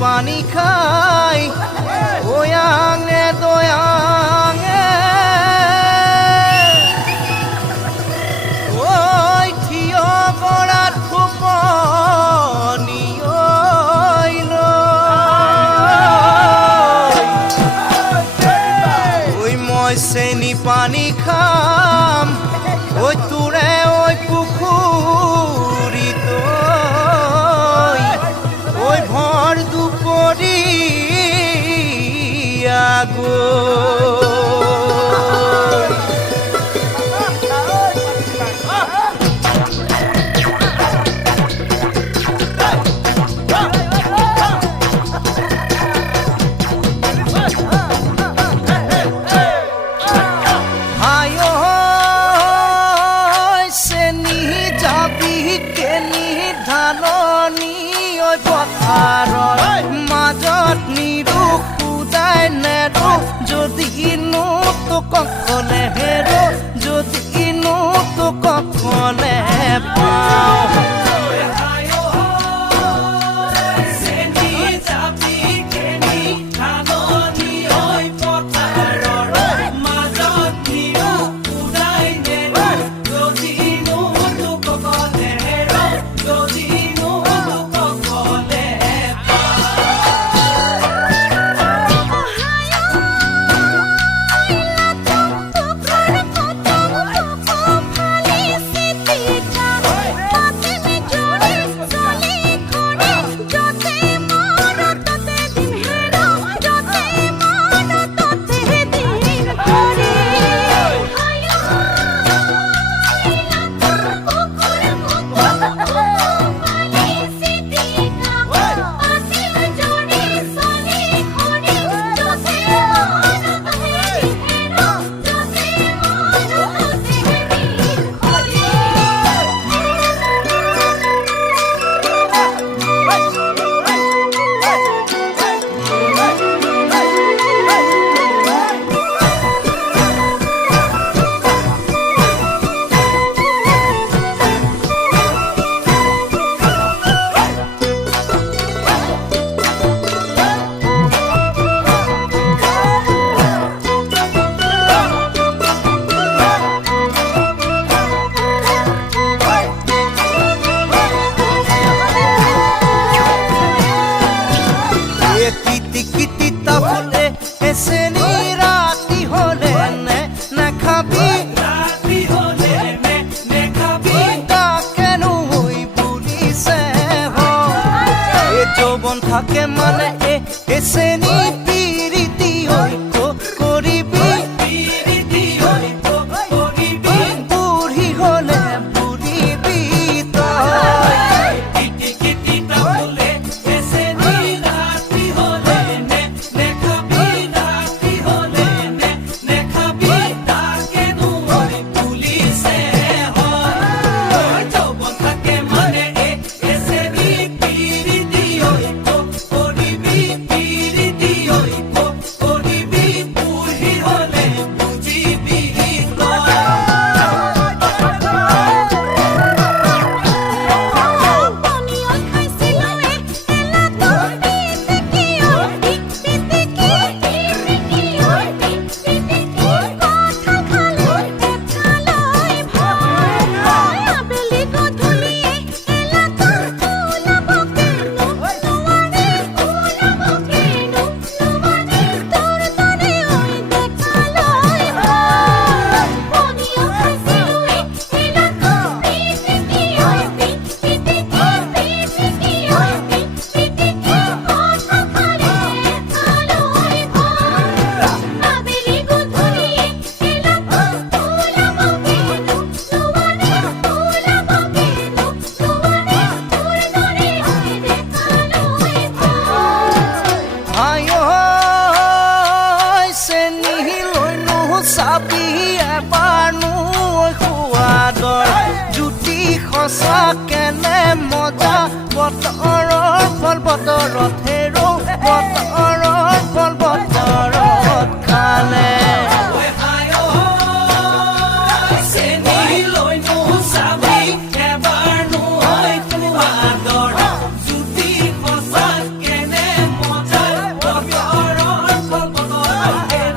পানী খাই ওয়াঙে দয়াঙে ওই থিয় গড়াত ফুপনি ওই মই চেনি পানী খাম ওই তোৰে ওই পুখুৰীত ওই ভৰ দুপৰীয়া গৈ মাজত নিৰুখ উদাই নেৰো যদিনো তোক কলে হেৰো যদিনো তোক কলে পাওঁ থাকে মানে এসেনি পিৰিতি ঐক্য কৰিবি বুঢ়ী হলে বুঢ়িবি কেনে মজা বতৰৰ ফল বতৰত হেৰো বতৰৰ ফল বতৰত খালে এবাৰ নহয় খোৱা দৰ জুতি সঁচা কেনে เอง